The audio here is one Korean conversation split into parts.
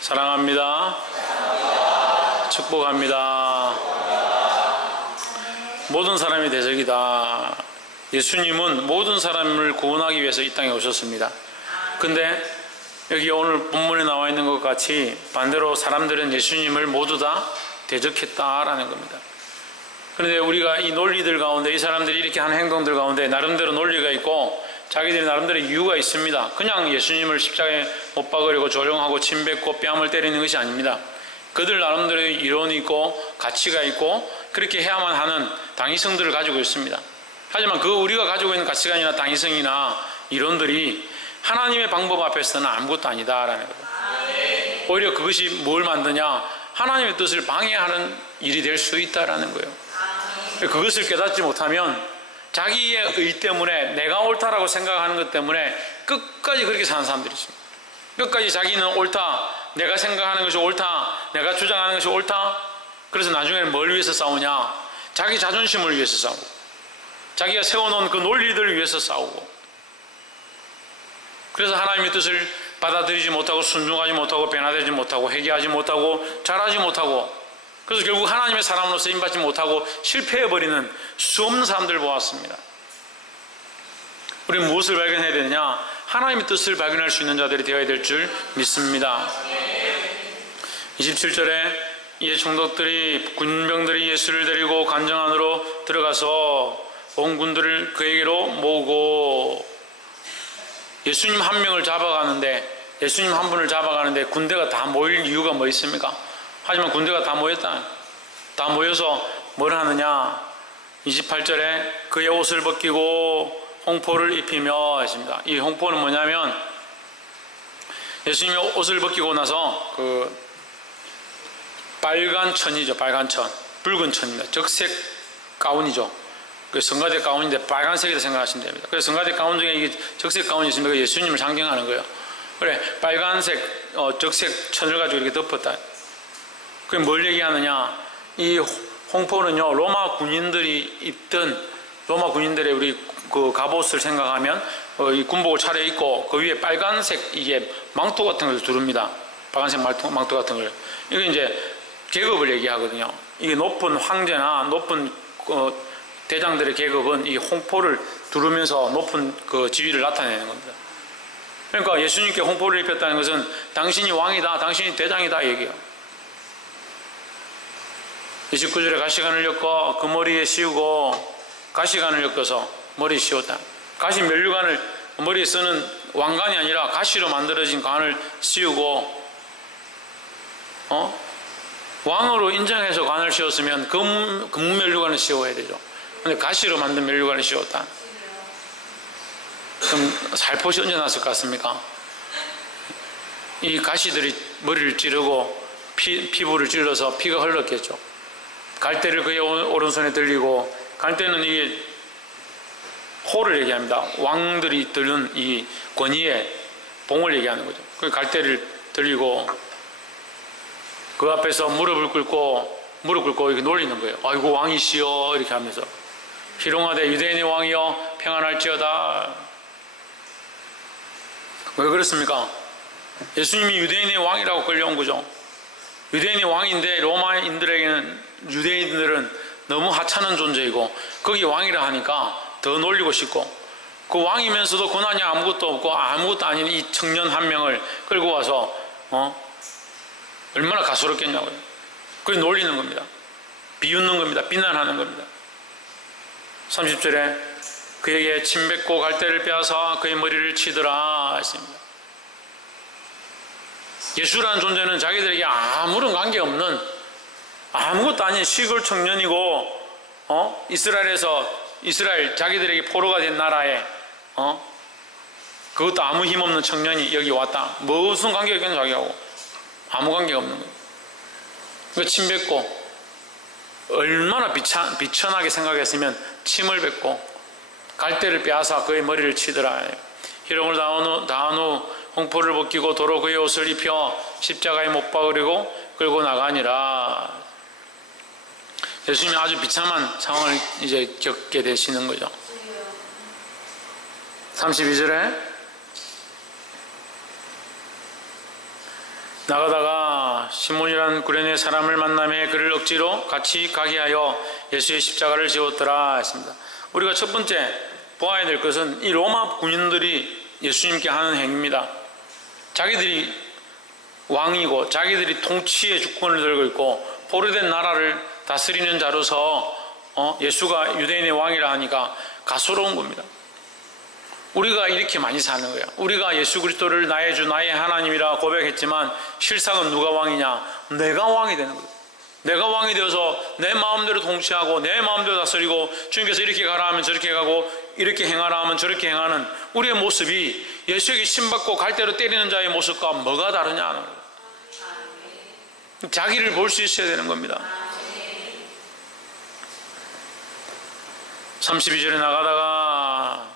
사랑합니다. 축복합니다. 모든 사람이 대적이다. 예수님은 모든 사람을 구원하기 위해서 이 땅에 오셨습니다. 근데 여기 오늘 본문에 나와 있는 것 같이 반대로 사람들은 예수님을 모두 다 대적했다라는 겁니다. 그런데 우리가 이 논리들 가운데, 이 사람들이 이렇게 하는 행동들 가운데 나름대로 논리가 있고 자기들이 나름대로 이유가 있습니다. 그냥 예수님을 십자가에 못 박으려고 조롱하고 침뱉고 뺨을 때리는 것이 아닙니다. 그들 나름대로 이론이 있고 가치가 있고 그렇게 해야만 하는 당위성들을 가지고 있습니다. 하지만 그 우리가 가지고 있는 가치관이나 당위성이나 이론들이 하나님의 방법 앞에서는 아무것도 아니다라는 거예요. 오히려 그것이 뭘 만드냐? 하나님의 뜻을 방해하는 일이 될 수 있다라는 거예요. 그것을 깨닫지 못하면 자기의 의 때문에 내가 옳다라고 생각하는 것 때문에 끝까지 그렇게 사는 사람들이 있습니다. 끝까지 자기는 옳다, 내가 생각하는 것이 옳다, 내가 주장하는 것이 옳다. 그래서 나중에는 뭘 위해서 싸우냐? 자기 자존심을 위해서 싸우고 자기가 세워놓은 그 논리들을 위해서 싸우고, 그래서 하나님의 뜻을 받아들이지 못하고 순종하지 못하고 변화되지 못하고 회개하지 못하고 잘하지 못하고, 그래서 결국 하나님의 사람으로 쓰임받지 못하고 실패해버리는 수없는 사람들을 보았습니다. 우리는 무엇을 발견해야 되느냐? 하나님의 뜻을 발견할 수 있는 자들이 되어야 될 줄 믿습니다. 27절에 이 총독들이, 군병들이 예수를 데리고 관정 안으로 들어가서 온 군들을 그에게로 모으고, 예수님 한 명을 잡아가는데, 예수님 한 분을 잡아가는데 군대가 다 모일 이유가 뭐 있습니까? 하지만 군대가 다 모였다. 다 모여서 뭘 하느냐? 28절에 그의 옷을 벗기고 홍포를 입히며 했습니다. 이 홍포는 뭐냐면 예수님이 옷을 벗기고 나서 그 빨간 천이죠. 빨간 천. 붉은 천입니다. 적색 가운이죠. 그 성가대 가운인데 빨간색이라 생각하시면 됩니다. 그래서 성가대 가운 중에 이게 적색 가운이 있으면 예수님을 상징하는 거예요. 그래, 빨간색 적색 천을 가지고 이렇게 덮었다. 그게 뭘 얘기하느냐? 이 홍포는요, 로마 군인들이 입던, 로마 군인들의 우리 그 갑옷을 생각하면 이 군복을 차려입고 그 위에 빨간색 이게 망토 같은 걸 두릅니다. 빨간색 망토 같은 걸. 이게 이제 계급을 얘기하거든요. 이게 높은 황제나 높은 대장들의 계급은 이 홍포를 두르면서 높은 그 지위를 나타내는 겁니다. 그러니까 예수님께 홍포를 입혔다는 것은 당신이 왕이다, 당신이 대장이다 얘기해요. 29절에 가시관을 엮어 그 머리에 씌우고, 가시관을 엮어서 머리에 씌웠다. 가시 면류관을 머리에 쓰는 왕관이 아니라 가시로 만들어진 관을 씌우고, 왕으로 인정해서 관을 씌웠으면 금무 면류관을 씌워야 되죠. 근데 가시로 만든 면류관을 씌웠다. 그럼 살포시 언제 났을 것 같습니까? 이 가시들이 머리를 찌르고 피부를 찔러서 피가 흘렀겠죠. 갈대를 그의 오른손에 들리고, 갈대는 이게 호를 얘기합니다. 왕들이 들은 이 권위의 봉을 얘기하는 거죠. 그 갈대를 들리고 그 앞에서 무릎 꿇고 이렇게 놀리는 거예요. 아이고 왕이시여 이렇게 하면서, 희롱하되 유대인의 왕이여 평안할지어다. 왜 그렇습니까? 예수님이 유대인의 왕이라고 끌려온 거죠. 유대인의 왕인데 로마인들에게는, 유대인들은 너무 하찮은 존재이고 거기 왕이라 하니까 더 놀리고 싶고, 그 왕이면서도 권한이 아무것도 없고 아무것도 아닌 이 청년 한 명을 끌고 와서 얼마나 가소롭겠냐고요. 그게 놀리는 겁니다. 비웃는 겁니다. 비난하는 겁니다. 30절에 그에게 침뱉고 갈대를 빼앗아 그의 머리를 치더라 했습니다. 예수라는 존재는 자기들에게 아무런 관계없는, 아무것도 아닌 시골 청년이고, 이스라엘 자기들에게 포로가 된 나라에 그것도 아무 힘없는 청년이 여기 왔다. 무슨 관계가 있겠냐 자기하고. 아무 관계가 없는 거예요. 그러니까 침 뱉고, 얼마나 비천하게 생각했으면 침을 뱉고 갈대를 빼앗아 그의 머리를 치더라. 희롱을 다한 후 홍포를 벗기고 도로 그의 옷을 입혀 십자가에 못 박으려고 끌고 나가니라. 예수님이 아주 비참한 상황을 이제 겪게 되시는 거죠. 32절에 나가다가 시몬이라는 구레네 사람을 만남에 그를 억지로 같이 가게 하여 예수의 십자가를 지웠더라 했습니다. 우리가 첫 번째 보아야 될 것은 이 로마 군인들이 예수님께 하는 행위입니다. 자기들이 왕이고 자기들이 통치의 주권을 들고 있고 포로된 나라를 다스리는 자로서 예수가 유대인의 왕이라 하니까 가소로운 겁니다. 우리가 이렇게 많이 사는 거야. 우리가 예수 그리스도를 나의 주 나의 하나님이라 고백했지만 실상은 누가 왕이냐? 내가 왕이 되는 거예요. 내가 왕이 되어서 내 마음대로 통치하고 내 마음대로 다스리고 주님께서 이렇게 가라 하면 저렇게 가고 이렇게 행하라 하면 저렇게 행하는 우리의 모습이 예수에게 신받고 갈대로 때리는 자의 모습과 뭐가 다르냐 하는 거예요. 자기를 볼 수 있어야 되는 겁니다. 32절에 나가다가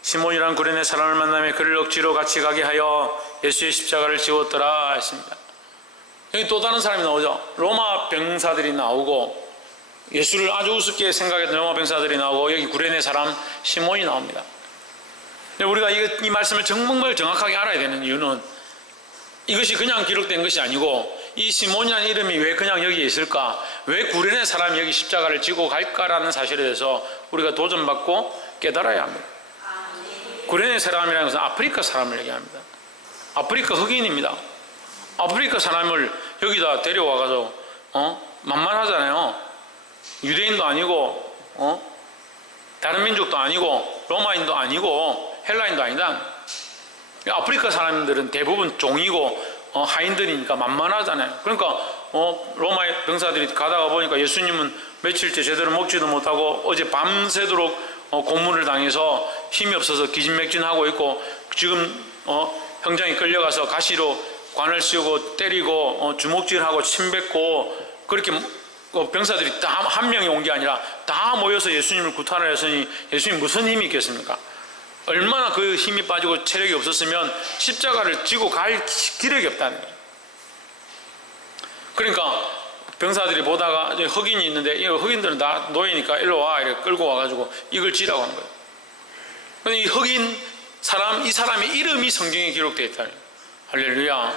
시몬이란 구레네 사람을 만나며 그를 억지로 같이 가게 하여 예수의 십자가를 지웠더라 했습니다. 여기 또 다른 사람이 나오죠. 로마 병사들이 나오고 예수를 아주 우습게 생각했던 로마 병사들이 나오고 여기 구레네 사람 시몬이 나옵니다. 우리가 이 말씀을 정말 정확하게 알아야 되는 이유는 이것이 그냥 기록된 것이 아니고 이 시몬이라는 이름이 왜 그냥 여기에 있을까? 왜 구레네 사람이 여기 십자가를 지고 갈까라는 사실에 대해서 우리가 도전받고 깨달아야 합니다. 구레네 사람이라는 것은 아프리카 사람을 얘기합니다. 아프리카 흑인입니다. 아프리카 사람을 여기다 데려와가지고 만만하잖아요. 유대인도 아니고 다른 민족도 아니고 로마인도 아니고 헬라인도 아니다. 아프리카 사람들은 대부분 종이고 하인들이니까 만만하잖아요. 그러니까 로마 병사들이 가다가 보니까 예수님은 며칠째 제대로 먹지도 못하고 어제 밤새도록 고문을 당해서 힘이 없어서 기진맥진하고 있고 지금 형장에 끌려가서 가시로 관을 씌우고 때리고 주먹질하고 침뱉고 그렇게 병사들이 다 한 명이 온 게 아니라 다 모여서 예수님을 구타를 했으니 예수님 무슨 힘이 있겠습니까? 얼마나 그 힘이 빠지고 체력이 없었으면 십자가를 지고 갈 기력이 없다는 거예요. 그러니까 병사들이 보다가 흑인이 있는데 이 흑인들은 다 노예니까 일로 와 이렇게 끌고 와가지고 이걸 지라고 하는 거예요. 근데 이 흑인 사람 이 사람의 이름이 성경에 기록되어 있다. 할렐루야.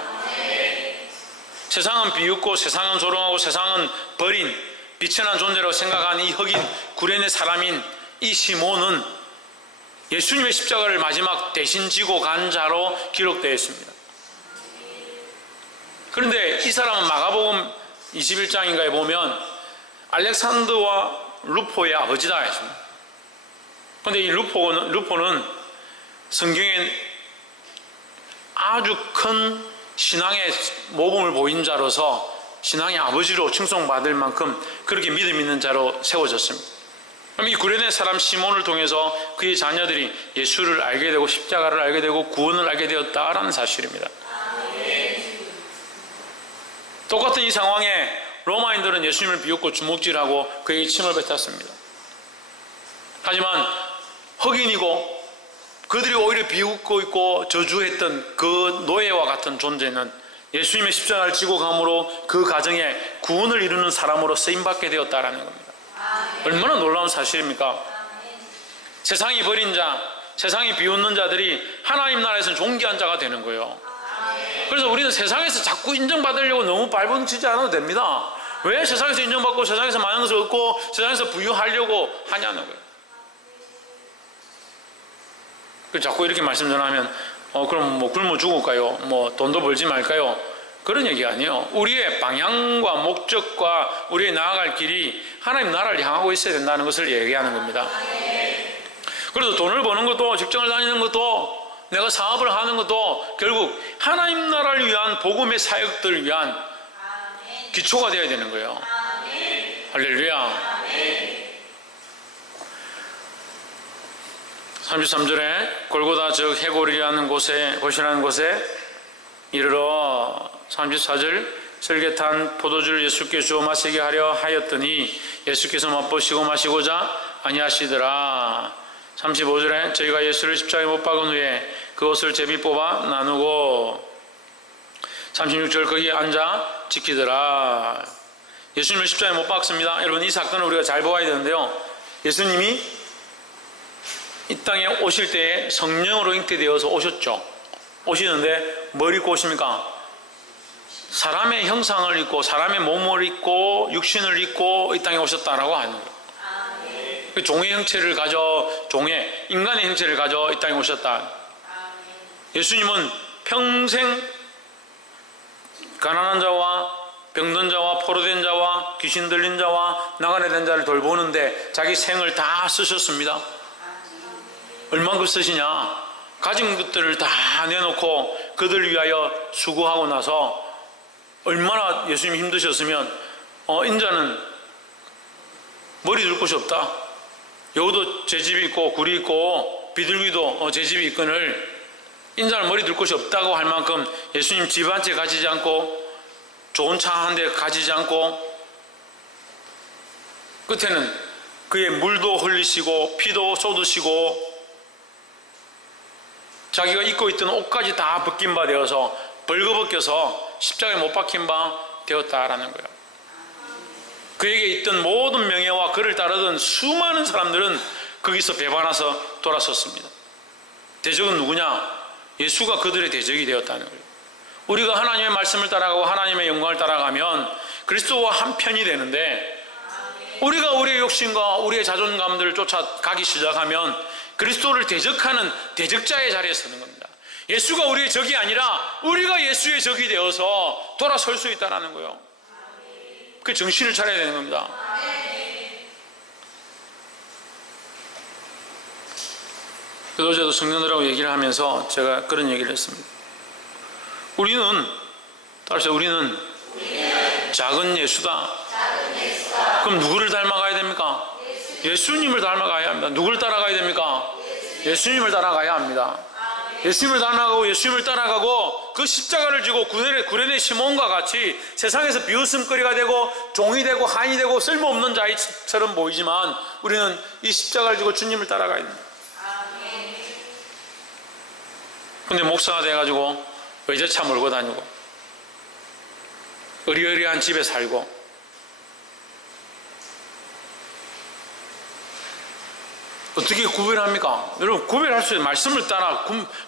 세상은 비웃고 세상은 조롱하고 세상은 버린 비천한 존재라고 생각하는 이 흑인 구레네 사람인 이 시몬은 예수님의 십자가를 마지막 대신 지고 간 자로 기록되어 있습니다. 그런데 이 사람은 마가복음 21장인가에 보면 알렉산더와 루포의 아버지다 했습니다. 그런데 이 루포는 성경에 아주 큰 신앙의 모범을 보인 자로서 신앙의 아버지로 칭송받을 만큼 그렇게 믿음 있는 자로 세워졌습니다. 그럼 이 구레네 사람 시몬을 통해서 그의 자녀들이 예수를 알게 되고 십자가를 알게 되고 구원을 알게 되었다라는 사실입니다. 똑같은 이 상황에 로마인들은 예수님을 비웃고 주먹질하고 그에게 침을 뱉었습니다. 하지만 흑인이고 그들이 오히려 비웃고 있고 저주했던 그 노예와 같은 존재는 예수님의 십자가를 지고 감으로 그 가정에 구원을 이루는 사람으로 쓰임받게 되었다라는 겁니다. 얼마나 놀라운 사실입니까? 세상이 버린 자, 세상이 비웃는 자들이 하나님 나라에서는 존귀한 자가 되는 거예요. 그래서 우리는 세상에서 자꾸 인정받으려고 너무 발버둥치지 않아도 됩니다. 왜 세상에서 인정받고 세상에서 많은 것을 얻고 세상에서 부유하려고 하냐는 거예요. 자꾸 이렇게 말씀 전하면 그럼 뭐 굶어 죽을까요? 뭐 돈도 벌지 말까요? 그런 얘기 아니에요. 우리의 방향과 목적과 우리의 나아갈 길이 하나님 나라를 향하고 있어야 된다는 것을 얘기하는 겁니다. 그래서 돈을 버는 것도 직장을 다니는 것도 내가 사업을 하는 것도 결국 하나님 나라를 위한 복음의 사역들을 위한 기초가 되어야 되는 거예요. 할렐루야. 33절에 골고다 즉 해골이라는 곳에 이르러 34절 설계탄 포도주를 예수께 주어 마시게 하려 하였더니 예수께서 맛보시고 마시고자 아니하시더라. 35절에 저희가 예수를 십자가에 못 박은 후에 그 옷을 제비 뽑아 나누고 36절 거기에 앉아 지키더라. 예수님을 십자가에 못 박습니다. 여러분 이 사건을 우리가 잘 보아야 되는데요. 예수님이 이 땅에 오실 때에 성령으로 잉태되어서 오셨죠. 오시는데 뭘 입고 오십니까? 사람의 형상을 입고 사람의 몸을 입고 육신을 입고 이 땅에 오셨다라고 하는 거예요. 그 종의 형체를 가져 인간의 형체를 가져 이 땅에 오셨다. 예수님은 평생 가난한 자와 병든 자와 포로된 자와 귀신 들린 자와 나그네 된 자를 돌보는데 자기 생을 다 쓰셨습니다. 얼만큼 쓰시냐? 가진 것들을 다 내놓고 그들 위하여 수고하고 나서 얼마나 예수님이 힘드셨으면 인자는 머리 둘 곳이 없다. 여우도 제 집이 있고 굴이 있고 비둘기도 제 집이 있거늘 인자는 머리 둘 곳이 없다고 할 만큼 예수님 집 한 채 가지지 않고 좋은 차 한 대 가지지 않고 끝에는 그의 물도 흘리시고 피도 쏟으시고 자기가 입고 있던 옷까지 다 벗긴 바 되어서 벌거벗겨서 십자가에 못 박힌 바 되었다라는 거예요. 그에게 있던 모든 명예와 그를 따르던 수많은 사람들은 거기서 배반해서 돌아섰습니다. 대적은 누구냐? 예수가 그들의 대적이 되었다는 거예요. 우리가 하나님의 말씀을 따라가고 하나님의 영광을 따라가면 그리스도와 한 편이 되는데 우리가 우리의 욕심과 우리의 자존감들을 쫓아가기 시작하면 그리스도를 대적하는 대적자의 자리에 서는 겁니다. 예수가 우리의 적이 아니라 우리가 예수의 적이 되어서 돌아설 수 있다는 거예요. 그 정신을 차려야 되는 겁니다. 그래서 저도 청년들하고 얘기를 하면서 제가 그런 얘기를 했습니다. 우리는 작은 예수다. 그럼 누구를 닮아가야 됩니까? 예수님을 닮아가야 합니다. 누구를 따라가야 됩니까? 예수님을 따라가야 합니다. 예수님을 닮아가고 예수님을 따라가고 그 십자가를 지고 구레네 시몬과 같이 세상에서 비웃음거리가 되고 종이 되고 한이 되고 쓸모없는 자처럼 보이지만 우리는 이 십자가를 지고 주님을 따라가야 됩니다. 근데 목사가 돼가지고 외제차 몰고 다니고 어리어리한 집에 살고 어떻게 구별합니까? 여러분, 구별할 수 있는 말씀을 따라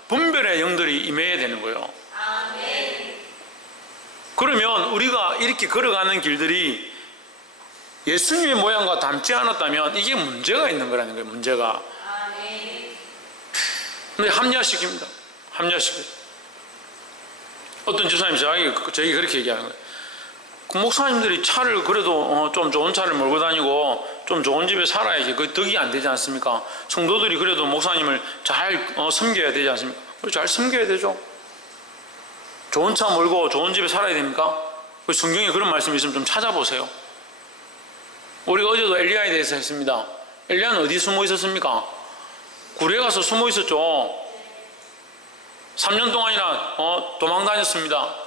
분별의 영들이 임해야 되는 거예요. 그러면 우리가 이렇게 걸어가는 길들이 예수님의 모양과 닮지 않았다면 이게 문제가 있는 거라는 거예요. 문제가. 근데 합리화시킵니다. 합리화시킵니다. 어떤 집사님이 저에게 그렇게 얘기하는 거예요. 그 목사님들이 차를 그래도 좀 좋은 차를 몰고 다니고 좀 좋은 집에 살아야지 그 덕이 안 되지 않습니까? 성도들이 그래도 목사님을 잘 섬겨야 되지 않습니까? 잘 섬겨야 되죠. 좋은 차 몰고 좋은 집에 살아야 됩니까? 성경에 그런 말씀이 있으면 좀 찾아보세요. 우리가 어제도 엘리야에 대해서 했습니다. 엘리야는 어디 숨어 있었습니까? 굴에 가서 숨어 있었죠. 3년 동안이나 도망 다녔습니다.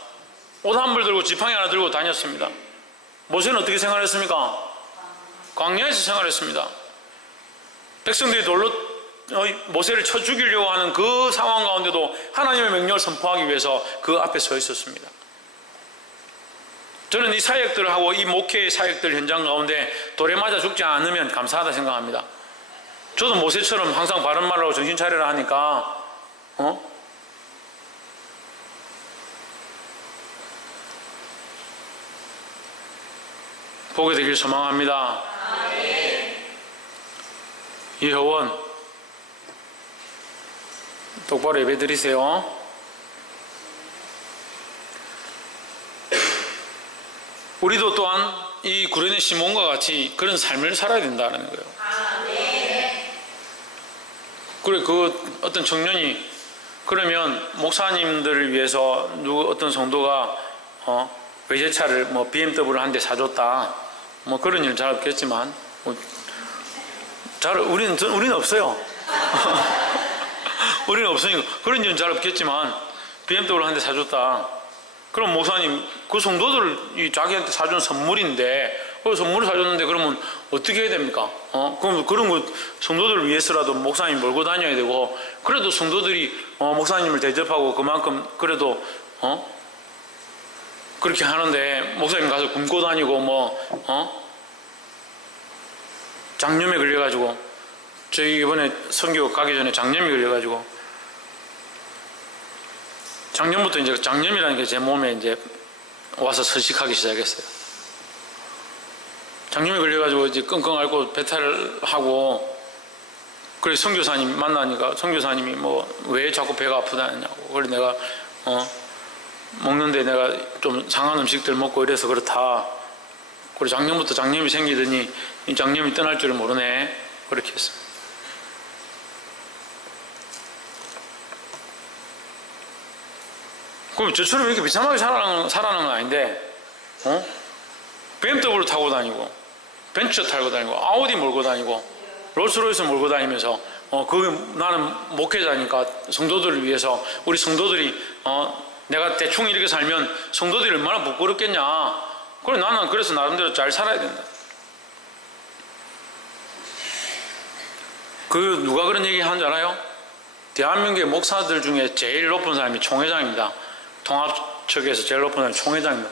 옷 한 벌 들고 지팡이 하나 들고 다녔습니다. 모세는 어떻게 생활했습니까? 광야에서 생활했습니다. 백성들이 돌로 모세를 쳐 죽이려고 하는 그 상황 가운데도 하나님의 명령을 선포하기 위해서 그 앞에 서 있었습니다. 저는 이 사역들하고 이 목회의 사역들 현장 가운데 돌에 맞아 죽지 않으면 감사하다 생각합니다. 저도 모세처럼 항상 바른 말로 정신 차려라 하니까 보게 되길 소망합니다. 이효원 똑바로 예배 드리세요. 우리도 또한 이 구레네 시몬과 같이 그런 삶을 살아야 된다는 거예요. 그래, 그 어떤 청년이 그러면 목사님들을 위해서 어떤 성도가 외제차를 BMW를 한 대 사줬다. 그런 일은 잘 없겠지만 우리는 없어요. 우리는 없으니까 그런 일은 잘 없겠지만 BMW를 한 대 사줬다. 그럼 목사님 그 성도들이 자기한테 사준 선물인데 그 선물을 사줬는데 그러면 어떻게 해야 됩니까? 그럼 그런 거 성도들을 위해서라도 목사님 몰고 다녀야 되고 그래도 성도들이 목사님을 대접하고 그만큼 그래도 그렇게 하는데 목사님 가서 굶고 다니고 장염에 걸려가지고 저희 이번에 선교 가기 전에 장염이 걸려가지고 작년부터 이제 장염이라는 게 제 몸에 이제 와서 서식하기 시작했어요. 장염에 걸려가지고 이제 끙끙 앓고 배탈을 하고, 그래서 선교사님 만나니까 선교사님이 뭐 왜 자꾸 배가 아프다냐고. 그래 내가 먹는데 내가 좀 상한 음식들 먹고 이래서 그렇다. 그리고 작년부터 장염이 생기더니 이 장염이 떠날 줄을 모르네. 그렇게 했어요. 그럼 저처럼 이렇게 비참하게 살아가는 건 아닌데, BMW 타고 다니고, 벤츠 타고 다니고, 아우디 몰고 다니고, 롤스로이스 몰고 다니면서, 나는 목회자니까 성도들을 위해서, 우리 성도들이, 내가 대충 이렇게 살면 성도들이 얼마나 부끄럽겠냐. 그래, 나는 그래서 나름대로 잘 살아야 된다. 누가 그런 얘기 하는 줄 알아요? 대한민국의 목사들 중에 제일 높은 사람이 총회장입니다. 통합 측에서 제일 높은 사람이 총회장입니다.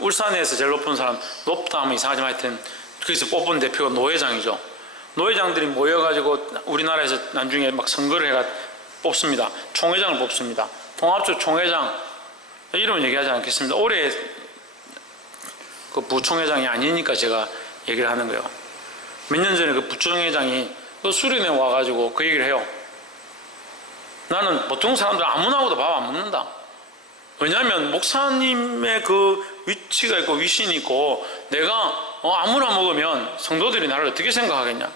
울산에서 제일 높은 사람, 높다 하면 이상하지만 하여튼, 거기서 뽑은 대표가 노회장이죠. 노회장들이 모여가지고 우리나라에서 나중에 막 선거를 해가 뽑습니다. 총회장을 뽑습니다. 통합적 총회장, 이름은 얘기하지 않겠습니다. 올해 그 부총회장이 아니니까 제가 얘기를 하는 거예요. 몇 년 전에 그 부총회장이 또 수련회 와가지고 그 얘기를 해요. 나는 보통 사람들 아무나하고도 밥 안 먹는다. 왜냐하면 목사님의 그 위치가 있고 위신이 있고, 내가 아무나 먹으면 성도들이 나를 어떻게 생각하겠냐.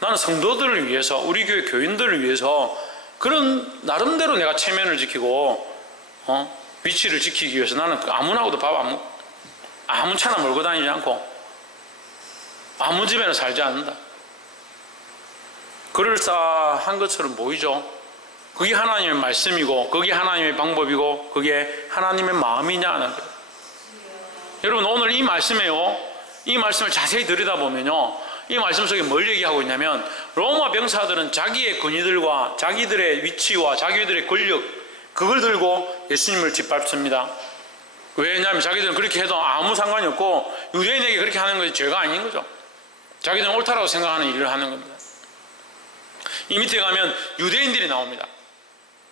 나는 성도들을 위해서, 우리 교회 교인들을 위해서 그런 나름대로 내가 체면을 지키고 위치를 지키기 위해서 나는 아무나하고도 밥 안 먹고 아무 차나 몰고 다니지 않고 아무 집에나 살지 않는다. 그럴싸한 것처럼 보이죠. 그게 하나님의 말씀이고, 그게 하나님의 방법이고, 그게 하나님의 마음이냐 하는 거예요. 여러분, 오늘 이 말씀에요, 이 말씀을 자세히 들여다보면요, 이 말씀 속에 뭘 얘기하고 있냐면, 로마 병사들은 자기의 권위들과 자기들의 위치와 자기들의 권력, 그걸 들고 예수님을 짓밟습니다. 왜냐하면 자기들은 그렇게 해도 아무 상관이 없고, 유대인에게 그렇게 하는 것이 죄가 아닌 거죠. 자기들은 옳다라고 생각하는 일을 하는 겁니다. 이 밑에 가면 유대인들이 나옵니다.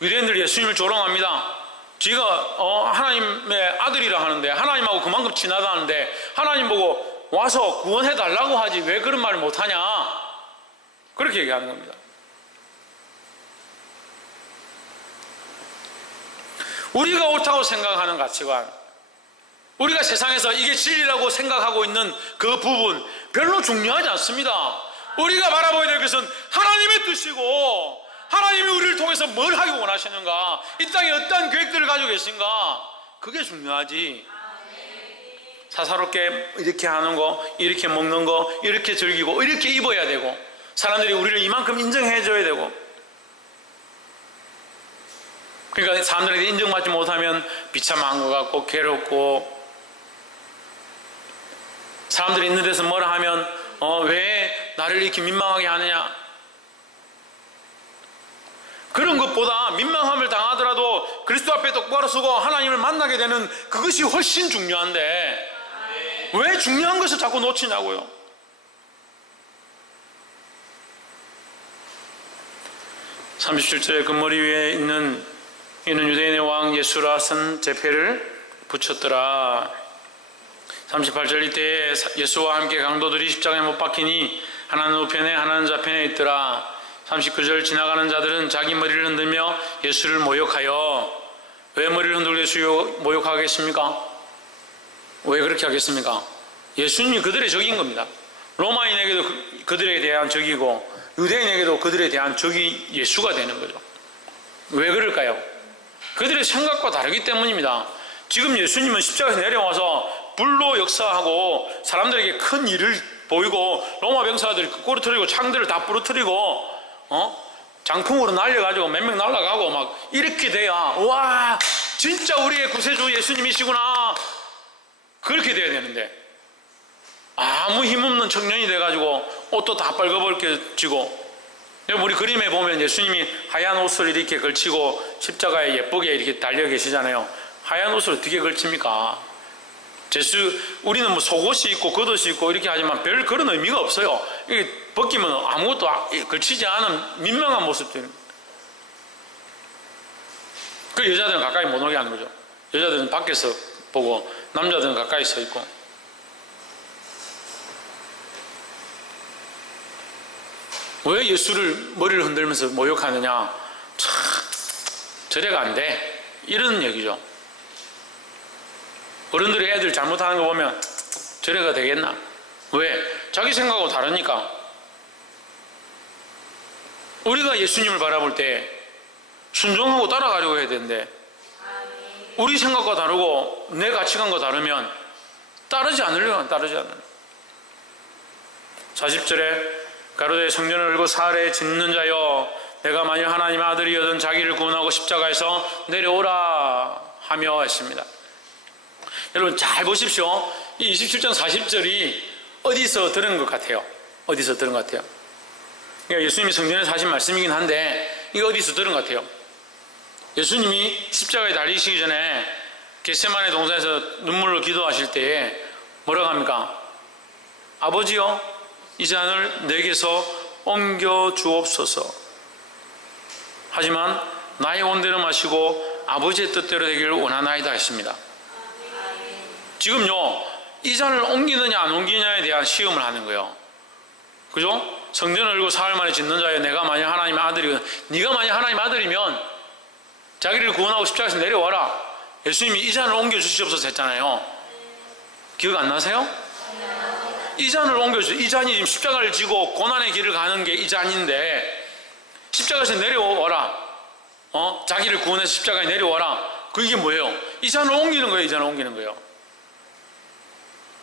유대인들이 예수님을 조롱합니다. 지가 하나님의 아들이라 하는데, 하나님하고 그만큼 친하다는데, 하나님 보고 와서 구원해달라고 하지 왜 그런 말을 못하냐, 그렇게 얘기하는 겁니다. 우리가 옳다고 생각하는 가치관, 우리가 세상에서 이게 진리라고 생각하고 있는 그 부분 별로 중요하지 않습니다. 우리가 바라봐야 될 것은 하나님의 뜻이고, 하나님이 우리를 통해서 뭘 하기 원하시는가, 이 땅에 어떠한 계획들을 가지고 계신가, 그게 중요하지. 사사롭게 이렇게 하는 거, 이렇게 먹는 거, 이렇게 즐기고, 이렇게 입어야 되고, 사람들이 우리를 이만큼 인정해 줘야 되고, 그러니까 사람들에게 인정받지 못하면 비참한 것 같고 괴롭고, 사람들이 있는 데서 뭐라 하면 왜 나를 이렇게 민망하게 하느냐, 그런 것보다 민망함을 당하더라도 그리스도 앞에 똑바로 서고 하나님을 만나게 되는 그것이 훨씬 중요한데, 왜 중요한 것을 자꾸 놓치냐고요. (37절에) 금머리 위에 있는 이는 유대인의 왕 예수라 쓴 제패를 붙였더라. 38절, 이때에 예수와 함께 강도들이 십자가에 못 박히니 하나는 우편에 하나는 좌편에 있더라. 39절, 지나가는 자들은 자기 머리를 흔들며 예수를 모욕하여, 왜 머리를 흔들고 예수를 모욕하겠습니까? 왜 그렇게 하겠습니까? 예수님이 그들의 적인 겁니다. 로마인에게도 그들에 대한 적이고, 유대인에게도 그들에 대한 적이 예수가 되는 거죠. 왜 그럴까요? 그들의 생각과 다르기 때문입니다. 지금 예수님은 십자가에서 내려와서 불로 역사하고 사람들에게 큰 일을 보이고, 로마 병사들이 꼬르트리고 창들을 다 부러뜨리고 장풍으로 날려가지고 몇 명 날아가고 막 이렇게 돼야, 와, 진짜 우리의 구세주 예수님이시구나, 그렇게 돼야 되는데, 아무 힘없는 청년이 돼가지고 옷도 다 빨개벗겨지고, 우리 그림에 보면 예수님이 하얀 옷을 이렇게 걸치고 십자가에 예쁘게 이렇게 달려 계시잖아요. 하얀 옷을 어떻게 걸칩니까? 우리는 뭐 속옷이 있고 겉옷이 있고 이렇게 하지만 별 그런 의미가 없어요. 이게 벗기면 아무것도 걸치지 않은 민망한 모습들. 그 여자들은 가까이 못 오게 하는 거죠. 여자들은 밖에서 보고 남자들은 가까이 서 있고. 왜 예수를 머리를 흔들면서 모욕하느냐? 참 저래가 안 돼, 이런 얘기죠. 어른들이 애들 잘못하는 거 보면 저래가 되겠나? 왜? 자기 생각하고 다르니까. 우리가 예수님을 바라볼 때 순종하고 따라가려고 해야 되는데, 우리 생각과 다르고 내 가치관과 다르면 따르지 않으려고. 40절에 가로되 성전을 열고 사흘에 짓는 자여, 내가 만일 하나님의 아들이여든 자기를 구원하고 십자가에서 내려오라 하며 했습니다. 여러분 잘 보십시오. 이 27장 40절이 어디서 들은 것 같아요? 어디서 들은 것 같아요? 그러니까 예수님이 성전에서 하신 말씀이긴 한데, 이거 어디서 들은 것 같아요? 예수님이 십자가에 달리시기 전에 겟세마네 동산에서 눈물로 기도하실 때에 뭐라고 합니까? 아버지여, 이 잔을 내게서 옮겨 주옵소서. 하지만 나의 원대로 마시고 아버지의 뜻대로 되기를 원하나이다 했습니다. 지금요, 이 잔을 옮기느냐 안 옮기느냐에 대한 시험을 하는 거예요. 그죠? 성전을 열고 사흘 만에 짓는 자여, 내가 만약 하나님의 아들이거든. 네가 만약 하나님의 아들이면 자기를 구원하고 십자가에서 내려와라. 예수님이 이 잔을 옮겨 주시옵소서 했잖아요. 기억 안 나세요? 이 잔을 옮겨주세요. 이 잔이 지금 십자가를 지고 고난의 길을 가는 게 이 잔인데, 십자가에서 내려와라. 자기를 구원해서 십자가에 내려와라. 그게 뭐예요? 이 잔을 옮기는 거예요. 이 잔을 옮기는 거예요.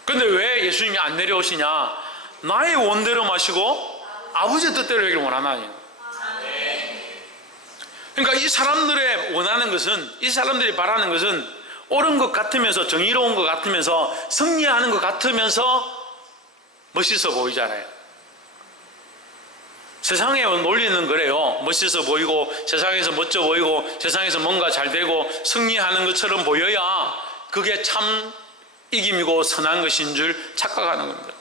근데 왜 예수님이 안 내려오시냐? 나의 원대로 마시고 아버지의 뜻대로 하기를 원하나니. 그러니까 이 사람들의 원하는 것은, 이 사람들이 바라는 것은 옳은 것 같으면서, 정의로운 것 같으면서, 승리하는 것 같으면서 멋있어 보이잖아요. 세상의 논리는 그래요. 멋있어 보이고, 세상에서 멋져 보이고, 세상에서 뭔가 잘 되고 승리하는 것처럼 보여야 그게 참 이김이고 선한 것인 줄 착각하는 겁니다.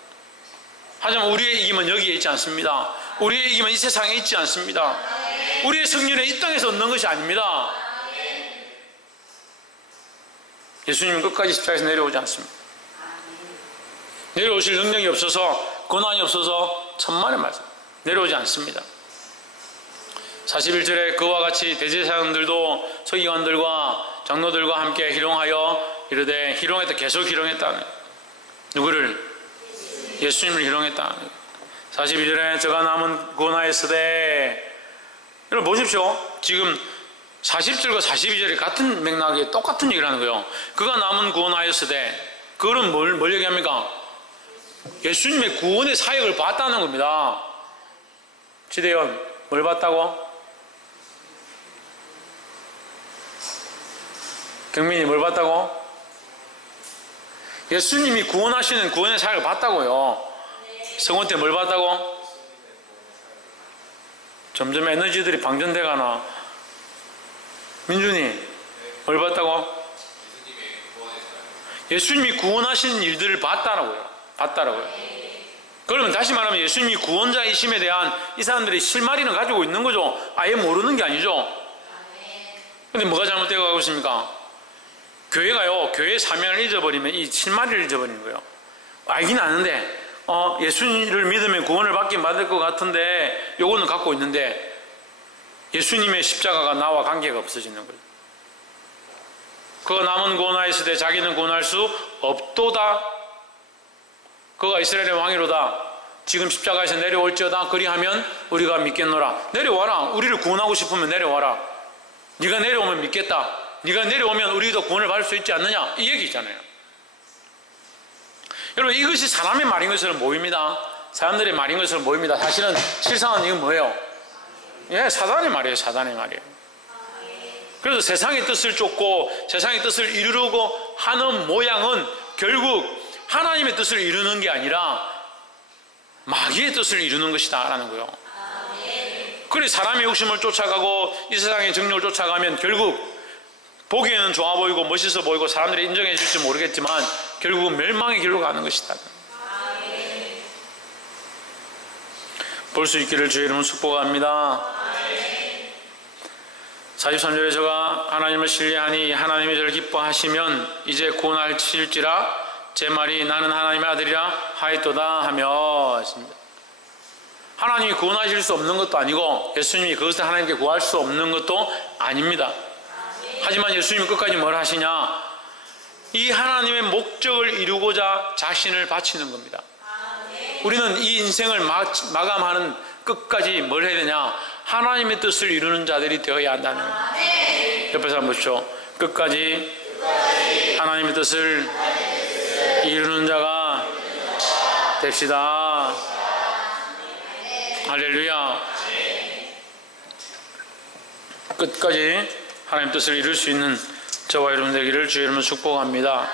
하지만 우리의 이김은 여기에 있지 않습니다. 우리의 이김은 이 세상에 있지 않습니다. 우리의 승리는 이 땅에서 얻는 것이 아닙니다. 예수님은 끝까지 십자가에서 내려오지 않습니다. 내려오실 능력이 없어서, 권한이 없어서 천만의 말씀, 내려오지 않습니다. 41절에 그와 같이 대제사장들도 서기관들과 장로들과 함께 희롱하여 이르되, 희롱했다, 계속 희롱했다. 누구를? 예수님을 희롱했다. 42절에 저가 남은 구원하였으되. 여러분 보십시오. 지금 40절과 42절이 같은 맥락에 똑같은 얘기를 하는 거예요. 그가 남은 구원하였으되, 그거는 뭘 얘기합니까? 예수님의 구원의 사역을 봤다는 겁니다. 지대현, 뭘 봤다고? 경민이 뭘 봤다고? 예수님이 구원하시는 구원의 사역을 봤다고요. 성원 때 뭘 봤다고? 점점 에너지들이 방전돼 가나. 민준이 뭘 봤다고? 예수님이 구원하시는 일들을 봤다라고요. 그러면 다시 말하면 예수님이 구원자이심에 대한 이 사람들이 실마리는 가지고 있는 거죠. 아예 모르는 게 아니죠. 근데 뭐가 잘못되어 가고 있습니까? 교회가요, 교회의 사명을 잊어버리면 이 실마리를 잊어버리는 거예요. 알긴 아는데, 예수님을 믿으면 구원을 받긴 받을 것 같은데, 요거는 갖고 있는데, 예수님의 십자가가 나와 관계가 없어지는 거예요. 그가 남은 구원하였으되 자기는 구원할 수 없도다. 그가 이스라엘의 왕이로다. 지금 십자가에서 내려올지어다. 그리하면 우리가 믿겠노라. 내려와라. 우리를 구원하고 싶으면 내려와라. 네가 내려오면 믿겠다. 네가 내려오면 우리도 구원을 받을 수 있지 않느냐, 이 얘기 있잖아요. 여러분, 이것이 사람의 말인 것처럼 보입니다. 사람들의 말인 것처럼 보입니다. 사실은 실상은 이건 뭐예요? 예, 사단의 말이에요. 사단의 말이에요. 그래서 세상의 뜻을 쫓고 세상의 뜻을 이루려고 하는 모양은 결국 하나님의 뜻을 이루는 게 아니라 마귀의 뜻을 이루는 것이다 라는 거예요. 그래, 사람의 욕심을 쫓아가고 이 세상의 정욕을 쫓아가면 결국 보기에는 좋아 보이고 멋있어 보이고 사람들이 인정해 줄지 모르겠지만 결국은 멸망의 길로 가는 것이다. 볼 수 있기를 주의 이름으로 축복합니다. 43절에 저가 하나님을 신뢰하니 하나님이 저를 기뻐하시면 이제 구원하실지라 제 말이 나는 하나님의 아들이라 하였도다 하며 했습니다. 하나님이 구원하실 수 없는 것도 아니고 예수님이 그것을 하나님께 구할 수 없는 것도 아닙니다. 하지만 예수님이 끝까지 뭘 하시냐? 이 하나님의 목적을 이루고자 자신을 바치는 겁니다. 우리는 이 인생을 마감하는 끝까지 뭘 해야 되냐? 하나님의 뜻을 이루는 자들이 되어야 한다는 겁니다. 옆에서 한번 보십시오. 끝까지 하나님의 뜻을 이루는 자가 됩시다. 할렐루야. 끝까지 하나님 뜻을 이룰 수 있는 저와 여러분 되기를 주의 이름으로 축복합니다.